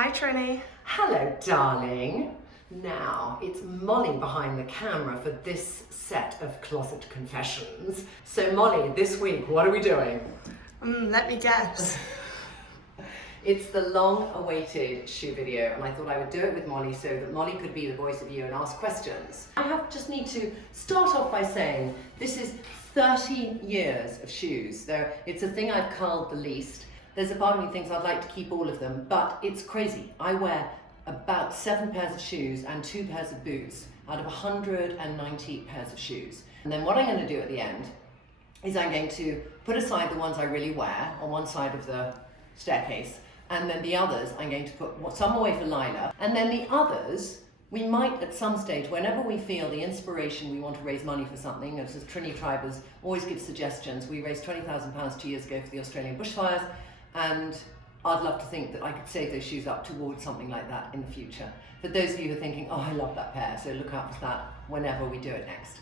Hi Trinny. Hello darling. Now it's Molly behind the camera for this set of closet confessions. So Molly, this week what are we doing? Let me guess. It's the long-awaited shoe video, and I thought I would do it with Molly so that Molly could be the voice of you and ask questions. Just need to start off by saying this is 30 years of shoes. It's a thing I've culled the least. There's a part of me thinks I'd like to keep all of them, but it's crazy. I wear about 7 pairs of shoes and 2 pairs of boots out of 190 pairs of shoes. And then what I'm going to do at the end is I'm going to put aside the ones I really wear on one side of the staircase, and then the others I'm going to put some away for Lyla, and then the others we might at some stage, whenever we feel the inspiration we want to raise money for something, as Trinny Tribers always give suggestions. We raised £20,000 2 years ago for the Australian bushfires, and I'd love to think that I could save those shoes up towards something like that in the future. For those of you who are thinking, oh, I love that pair, so look out for that whenever we do it next.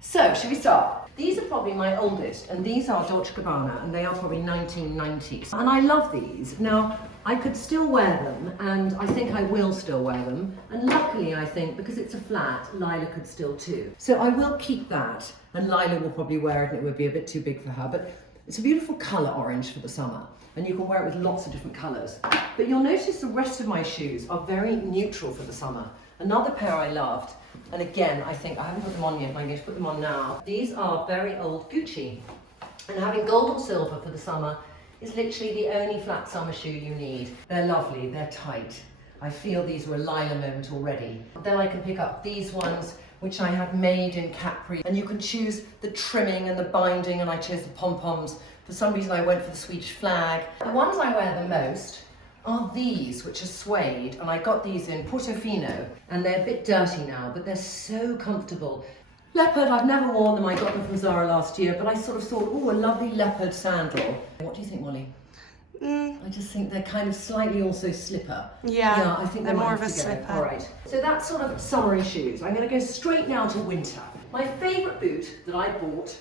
So, should we start? These are probably my oldest, and these are Dolce & Gabbana, and they are probably 1990s. And I love these. Now, I could still wear them, and I think I will still wear them. And luckily, I think, because it's a flat, Lyla could still too. So I will keep that, and Lyla will probably wear it, and it would be a bit too big for her. But it's a beautiful colour orange for the summer, and you can wear it with lots of different colours. But you'll notice the rest of my shoes are very neutral for the summer. Another pair I loved, and again, I think I haven't put them on yet, but I'm going to put them on now. These are very old Gucci, and having gold or silver for the summer is literally the only flat summer shoe you need. They're lovely, they're tight. I feel these were a Lyla moment already. Then I can pick up these ones, which I had made in Capri, and you can choose the trimming and the binding, and I chose the pom-poms. For some reason I went for the Swedish flag. The ones I wear the most are these, which are suede, and I got these in Portofino, and they're a bit dirty now, but they're so comfortable. Leopard, I've never worn them. I got them from Zara last year, but I sort of thought, oh, a lovely leopard sandal. What do you think, Molly? I just think they're kind of slightly also slipper. Yeah, I think they're more of a slipper. All right, so that's sort of summery shoes. I'm going to go straight now to winter. My favourite boot that I bought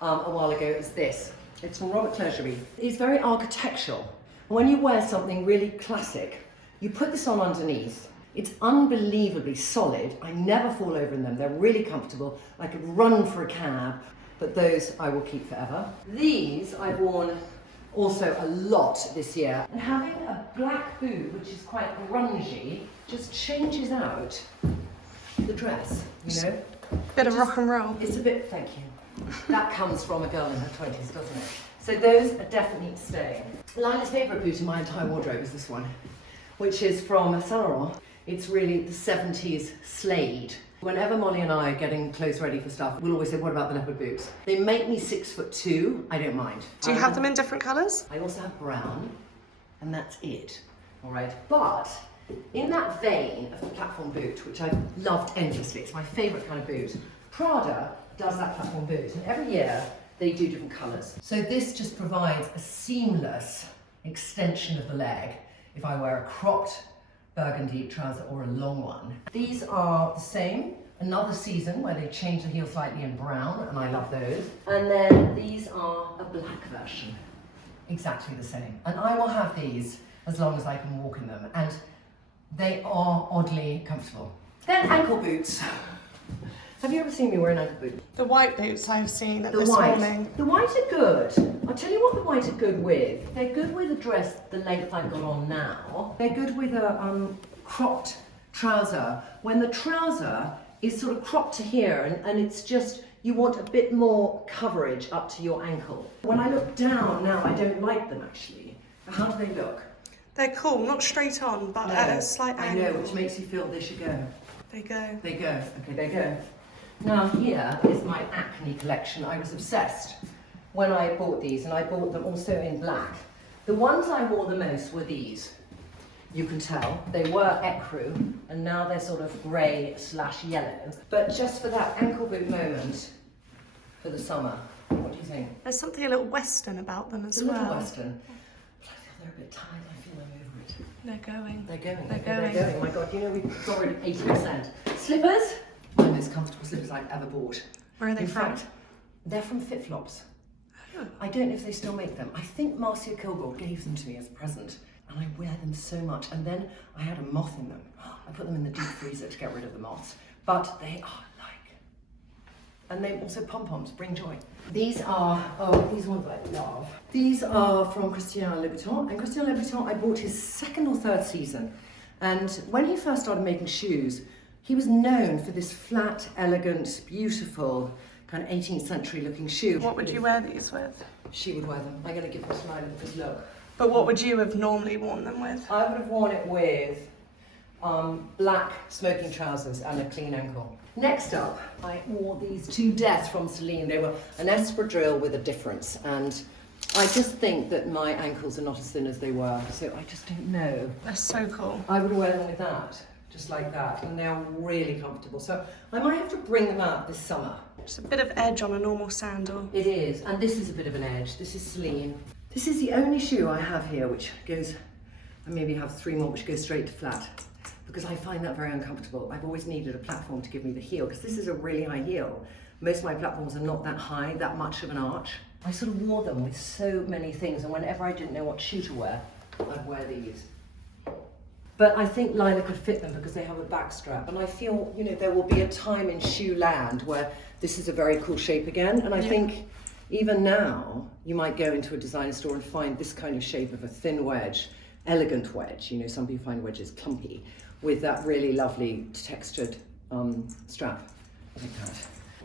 a while ago is this. It's from Robert Clergerie. It's very architectural. When you wear something really classic, you put this on underneath. It's unbelievably solid. I never fall over in them. They're really comfortable. I could run for a cab, but those I will keep forever. These I've worn also a lot this year. And having a black boot, which is quite grungy, just changes out the dress, you know? Bit of rock and roll. It's a bit, thank you. That comes from a girl in her 20s, doesn't it? So those are definitely staying. Lyla's favourite boot in my entire wardrobe is this one, which is from Saint Laurent. It's really the 70s Slade. Whenever Molly and I are getting clothes ready for stuff, we'll always say, what about the leopard boots? They make me 6'2", I don't mind. Do you have them in different colours? I also have brown, and that's it, all right? But in that vein of the platform boot, which I've loved endlessly, it's my favourite kind of boot, Prada does that platform boot, and every year they do different colours. So this just provides a seamless extension of the leg if I wear a cropped burgundy trouser or a long one. These are the same, another season where they change the heel slightly in brown, and I love those. And then these are a black version, exactly the same. And I will have these as long as I can walk in them, and they are oddly comfortable. Then ankle boots. Have you ever seen me wear an ankle boot? The white boots I've seen this morning. The white are good. I'll tell you what the white are good with. They're good with a dress the length I've got on now. They're good with a cropped trouser. When the trouser is sort of cropped to here and it's just, you want a bit more coverage up to your ankle. When I look down now, I don't like them actually. How do they look? They're cool, not straight on, but at a slight angle. I know, which makes you feel they should go. They go. They go. Okay, they go. Now here is my acne collection. I was obsessed when I bought these, and I bought them also in black. The ones I wore the most were these. You can tell they were ecru, and now they're sort of grey/yellow. But just for that ankle boot moment for the summer, what do you think? There's something a little western about them as well. A little well. western. But I feel they're a bit tight. I feel I'm over it. They're going. They're going. They're going. They're going. My God, you know we've got rid of 80%. Slippers. My most comfortable slippers I've ever bought. Where are they from? In fact, they're from FitFlops. Oh. I don't know if they still make them. I think Marcia Kilgore gave them to me as a present. and I wear them so much. And then I had a moth in them. I put them in the deep freezer to get rid of the moths, but they are like, and they also pom-poms, bring joy. These are, oh, these ones I love. These are from Christian Louboutin, and Christian Louboutin, I bought his 2nd or 3rd season. And when he first started making shoes, he was known for this flat, elegant, beautiful, kind of 18th century looking shoe. What would you wear these with? She would wear them. I'm going to give them to Lyla because look. But what would you have normally worn them with? I would have worn it with black smoking trousers and a clean ankle. Next up, I wore these to death from Celine. They were an espadrille with a difference, and I just think that my ankles are not as thin as they were, so I just don't know. They're so cool. I would wear them with that, just like that, and they are really comfortable. So I might have to bring them out this summer. It's a bit of edge on a normal sandal. It is, and this is a bit of an edge. This is Celine. This is the only shoe I have here which goes, I maybe have 3 more which go straight to flat, because I find that very uncomfortable. I've always needed a platform to give me the heel, because this is a really high heel. Most of my platforms are not that high, that much of an arch. I sort of wore them with so many things, and whenever I didn't know what shoe to wear, I'd wear these. But I think Lyla could fit them because they have a back strap, and I feel, you know, there will be a time in shoe land where this is a very cool shape again, and I think even now you might go into a designer store and find this kind of shape of a thin wedge, elegant wedge. You know, some people find wedges clumpy, with that really lovely textured strap like that.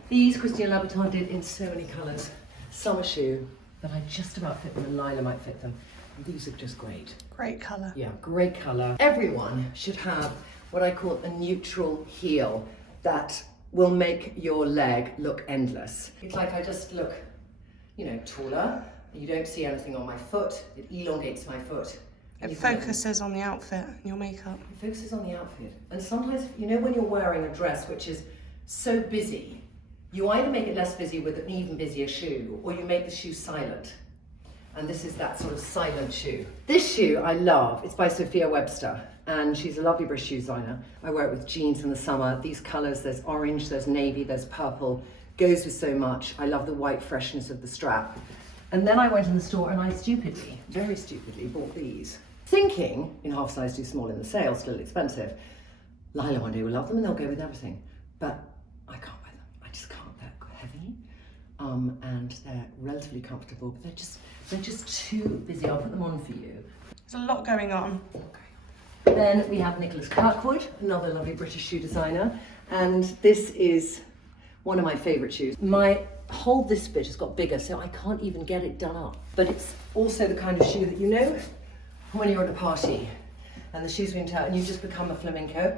These Christian Louboutin did in so many colours. Summer shoe that I just about fit them, and Lyla might fit them. And these are just great. Great colour. Yeah, great colour. Everyone should have what I call a neutral heel that will make your leg look endless. It's like I just look, you know, taller. You don't see anything on my foot. It elongates my foot. It focuses on the outfit and your makeup. It focuses on the outfit. And sometimes, you know, when you're wearing a dress which is so busy, you either make it less busy with an even busier shoe, or you make the shoe silent. And this is that sort of silent shoe. This shoe I love. It's by Sophia Webster, and she's a lovely British shoe designer. I wear it with jeans in the summer. These colours, there's orange, there's navy, there's purple. Goes with so much. I love the white freshness of the strap. And then I went in the store and I stupidly, very stupidly, bought these. Thinking, in half size too small in the sale, still expensive. Lyla one day will love them and they'll go with everything. But I can't wear them. I just can't. They're heavy. And they're relatively comfortable, but they're just too busy. I'll put them on for you. There's a lot going on. Then we have Nicholas Kirkwood, another lovely British shoe designer. And this is one of my favourite shoes. My this bit has got bigger, so I can't even get it done up. But it's also the kind of shoe that, you know, when you're at a party and the shoe's been tight and you just become a flamenco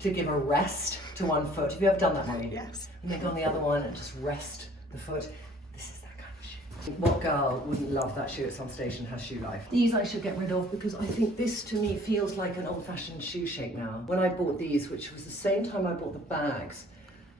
to give a rest to one foot. Have you ever done that, Molly? Yes. And then go on the other one and just rest the foot. This is that kind of shoe. What girl wouldn't love that shoe at some station, has shoe life? These I should get rid of because I think this to me feels like an old-fashioned shoe shape now. When I bought these, which was the same time I bought the bags,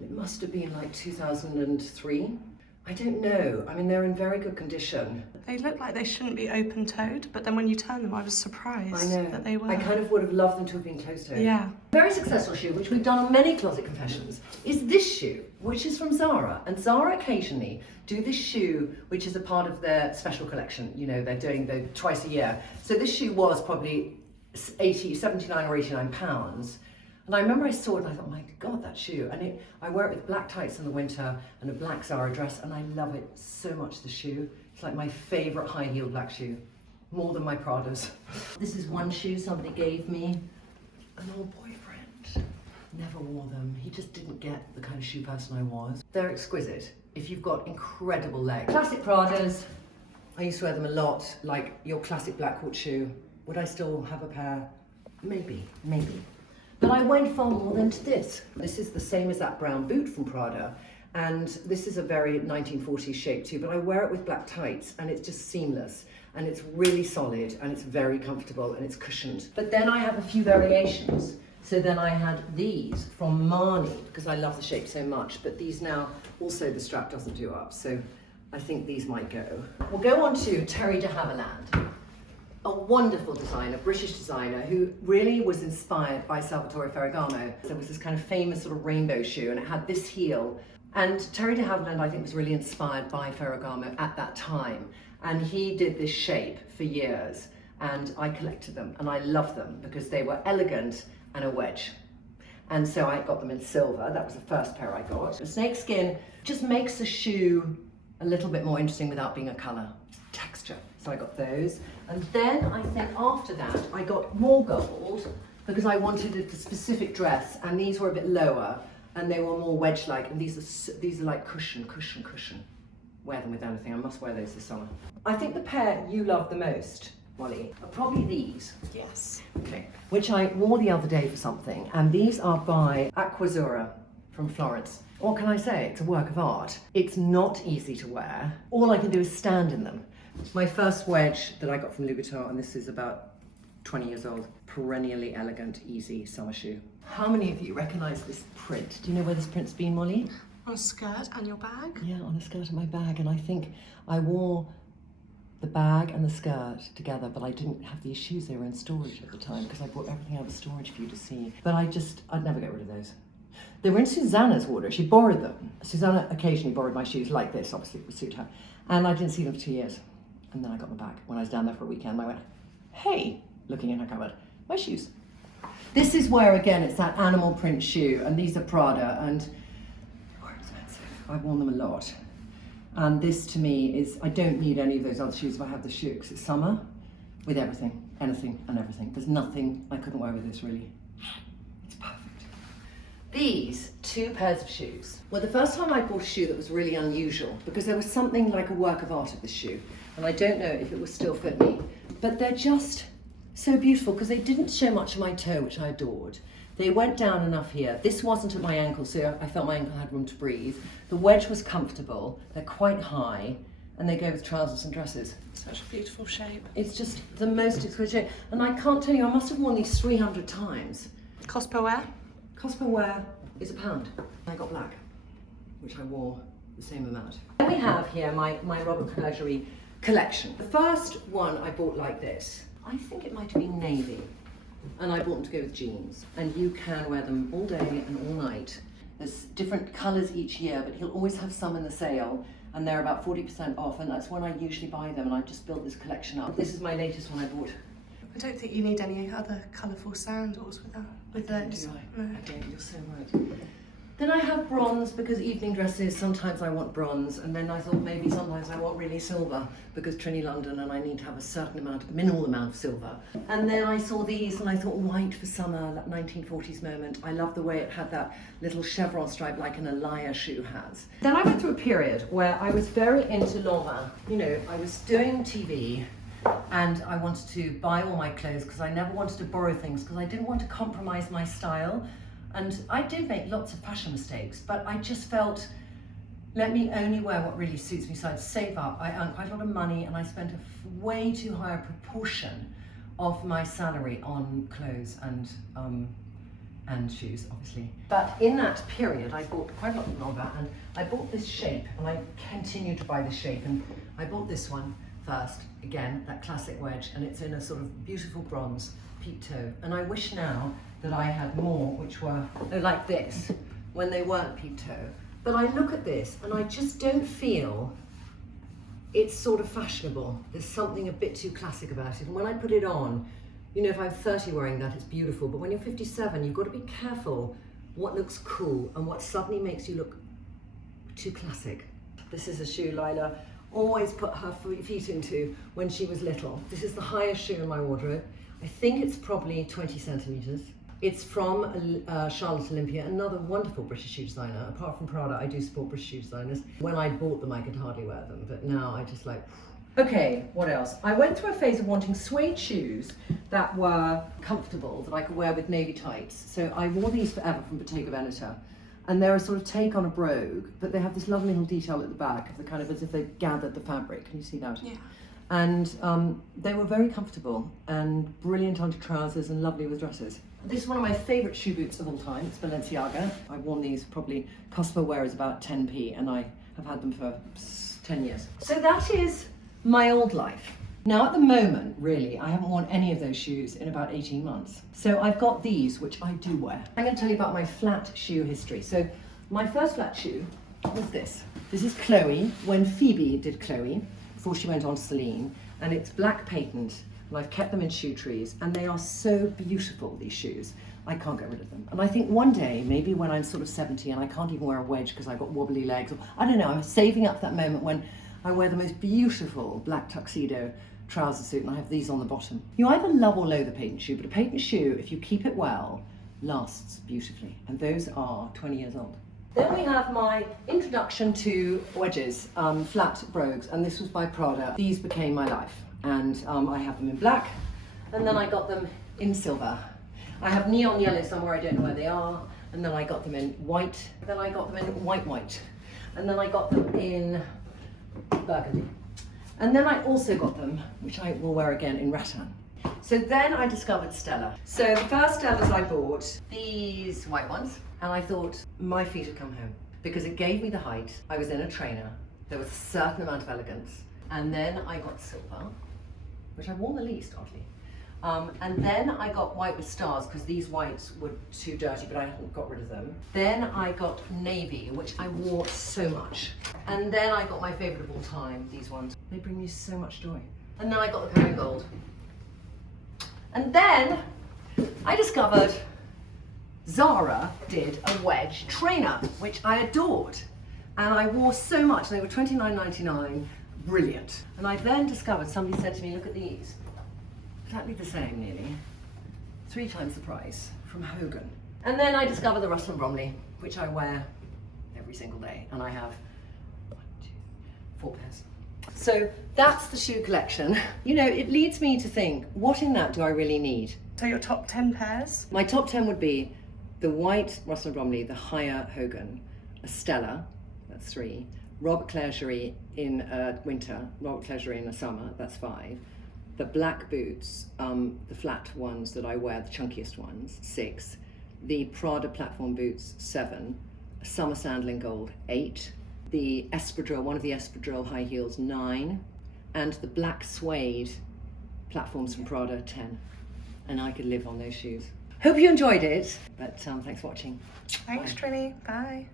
it must have been like 2003. I don't know. I mean, they're in very good condition. They look like they shouldn't be open-toed, but then when you turn them, I was surprised that they were. I kind of would have loved them to have been closed-toed. Yeah. Very successful shoe, which we've done on many Closet Confessions, is this shoe, which is from Zara. And Zara occasionally do this shoe, which is a part of their special collection. You know, they're doing them twice a year. So this shoe was probably 79 or 89 pounds. And I remember I saw it and I thought, my God, that shoe. And I wear it with black tights in the winter and a black Zara dress, and I love it so much, the shoe. It's like my favourite high-heeled black shoe, more than my Pradas. This is one shoe somebody gave me. An old boyfriend. Never wore them. He just didn't get the kind of shoe person I was. They're exquisite if you've got incredible legs. Classic Pradas. I used to wear them a lot, like your classic Blackwood shoe. Would I still have a pair? Maybe, maybe. But I went far more than to this. This is the same as that brown boot from Prada. And this is a very 1940s shape too, but I wear it with black tights and it's just seamless. And it's really solid and it's very comfortable and it's cushioned. But then I have a few variations. So then I had these from Marni, because I love the shape so much, but these now, also the strap doesn't do up. So I think these might go. We'll go on to Terry de Havilland. A wonderful designer, British designer, who really was inspired by Salvatore Ferragamo. There was this kind of famous sort of rainbow shoe and it had this heel. And Terry de Havilland, I think, was really inspired by Ferragamo at that time. And he did this shape for years. and I collected them and I love them because they were elegant and a wedge. And so I got them in silver. That was the first pair I got. The snakeskin just makes the shoe a little bit more interesting without being a colour. Texture. So I got those. And then I think after that I got more gold because I wanted a specific dress, and these were a bit lower and they were more wedge-like, and these are like cushion. Wear them with anything. I must wear those this summer. I think the pair you love the most, Molly, are probably these. Yes. Okay. Which I wore the other day for something, and these are by Aquazzura from Florence. What can I say? It's a work of art. It's not easy to wear. All I can do is stand in them. It's my first wedge that I got from Louis Vuitton, and this is about 20 years old. Perennially elegant, easy summer shoe. How many of you recognise this print? Do you know where this print's been, Molly? On a skirt and your bag? Yeah, on a skirt and my bag, and I think I wore the bag and the skirt together, but I didn't have these shoes. They were in storage at the time because I brought everything out of storage for you to see. But I'd never get rid of those. They were in Susanna's wardrobe. She borrowed them. Susanna occasionally borrowed my shoes like this, obviously it would suit her. And I didn't see them for 2 years. And then I got them back when I was down there for a weekend. I went, hey, looking in her cupboard, my shoes. This is where, again, it's that animal print shoe, and these are Prada, and they're expensive. I've worn them a lot. And this to me is, I don't need any of those other shoes if I have the shoe, because it's summer with everything, anything and everything. There's nothing I couldn't wear with this, really. It's perfect. These two pairs of shoes were the first time I bought a shoe that was really unusual, because there was something like a work of art of this shoe. And I don't know if it will still fit me, but they're just so beautiful because they didn't show much of my toe, which I adored. They went down enough here. This wasn't at my ankle, so I felt my ankle had room to breathe. The wedge was comfortable, they're quite high, and they go with trousers and dresses. Such a beautiful shape. It's just the most exquisite shape. And I can't tell you, I must have worn these 300 times. Cost per wear? Cost per wear is £1. I got black, which I wore the same amount. Then we have here my Robert Collegerie collection. The first one I bought like this, I think it might have been navy, and I bought them to go with jeans. And you can wear them all day and all night. There's different colours each year, but he'll always have some in the sale, and they're about 40% off, and that's when I usually buy them, and I've just built this collection up. This is my latest one I bought. I don't think you need any other colourful sandals with those. Do I? No. Okay, you're so right. Then I have bronze because evening dresses, sometimes I want bronze, and then I thought maybe sometimes I want really silver because Trinny London and I need to have a certain amount, minimal amount of silver. And then I saw these and I thought white for summer, that 1940s moment. I love the way it had that little chevron stripe like an Lyla shoe has. Then I went through a period where I was very into Lanvin. You know, I was doing TV and I wanted to buy all my clothes because I never wanted to borrow things because I didn't want to compromise my style. And I did make lots of fashion mistakes, but I just felt, let me only wear what really suits me. So I'd save up. I earned quite a lot of money and I spent a way too high a proportion of my salary on clothes and shoes, obviously. But in that period, I bought quite a lot of Lanvin, and I bought this shape, and I continued to buy this shape. And I bought this one first, again, that classic wedge, and it's in a sort of beautiful bronze peep toe. And I wish now that I had more which were like this when they weren't peep toe. But I look at this and I just don't feel it's sort of fashionable. There's something a bit too classic about it. And when I put it on, you know, if I'm 30 wearing that, it's beautiful. But when you're 57, you've got to be careful what looks cool and what suddenly makes you look too classic. This is a shoe Lyla always put her feet into when she was little. This is the highest shoe in my wardrobe. I think it's probably 20 centimeters. It's from Charlotte Olympia, another wonderful British shoe designer. Apart from Prada, I do support British shoe designers. When I bought them, I could hardly wear them, but now I just like... Okay, what else? I went through a phase of wanting suede shoes that were comfortable, that I could wear with navy tights. So I wore these forever from Bottega Veneta. And they're a sort of take on a brogue, but they have this lovely little detail at the back of the kind of as if they've gathered the fabric. Can you see that? Yeah. And they were very comfortable and brilliant under trousers and lovely with dresses. This is one of my favourite shoe boots of all time. It's Balenciaga. I've worn these probably, cost per wear is about 10p, and I have had them for 10 years. So that is my old life. Now at the moment, really, I haven't worn any of those shoes in about 18 months. So I've got these, which I do wear. I'm going to tell you about my flat shoe history. So my first flat shoe was this. This is Chloe, when Phoebe did Chloe, before she went on to Celine, and it's black patent, and I've kept them in shoe trees, and they are so beautiful, these shoes. I can't get rid of them. And I think one day, maybe when I'm sort of 70 and I can't even wear a wedge because I've got wobbly legs, or I don't know, I'm saving up that moment when I wear the most beautiful black tuxedo trouser suit and I have these on the bottom. You either love or loathe a patent shoe, but a patent shoe, if you keep it well, lasts beautifully. And those are 20 years old. Then we have my introduction to wedges, flat brogues, and this was by Prada. These became my life, and I have them in black, and then I got them in silver. I have neon yellow somewhere, I don't know where they are, and then I got them in white, then I got them in white, and then I got them in burgundy. And then I also got them, which I will wear again, in rattan. So then I discovered Stella. So the first Stellas I bought, these white ones, and I thought my feet had come home because it gave me the height. I was in a trainer, there was a certain amount of elegance. And then I got silver, which I've worn the least, oddly. And then I got white with stars because these whites were too dirty, but I hadn't got rid of them. Then I got navy, which I wore so much. And then I got my favorite of all time, these ones. They bring me so much joy. And then I got the marigold. And then I discovered Zara did a wedge trainer, which I adored. And I wore so much, they were $29.99, brilliant. And I then discovered, somebody said to me, look at these. Exactly the same, nearly. 3 times the price, from Hogan. And then I discovered the Russell & Bromley, which I wear every single day. And I have 1, 2, 4 pairs. So that's the shoe collection. You know, it leads me to think, what in that do I really need? So your top 10 pairs? My top 10 would be the white Russell & Bromley, the higher Hogan, a Stella, that's 3, Robert Clergerie in winter, Robert Clergerie in the summer, that's 5, the black boots, the flat ones that I wear, the chunkiest ones, 6, the Prada platform boots, 7, a summer sandal in gold, 8, the espadrille, one of the espadrille high heels, 9, and the black suede platforms from Prada, 10. And I could live on those shoes. Hope you enjoyed it, but thanks for watching. Thanks, Bye. Trinny. Bye.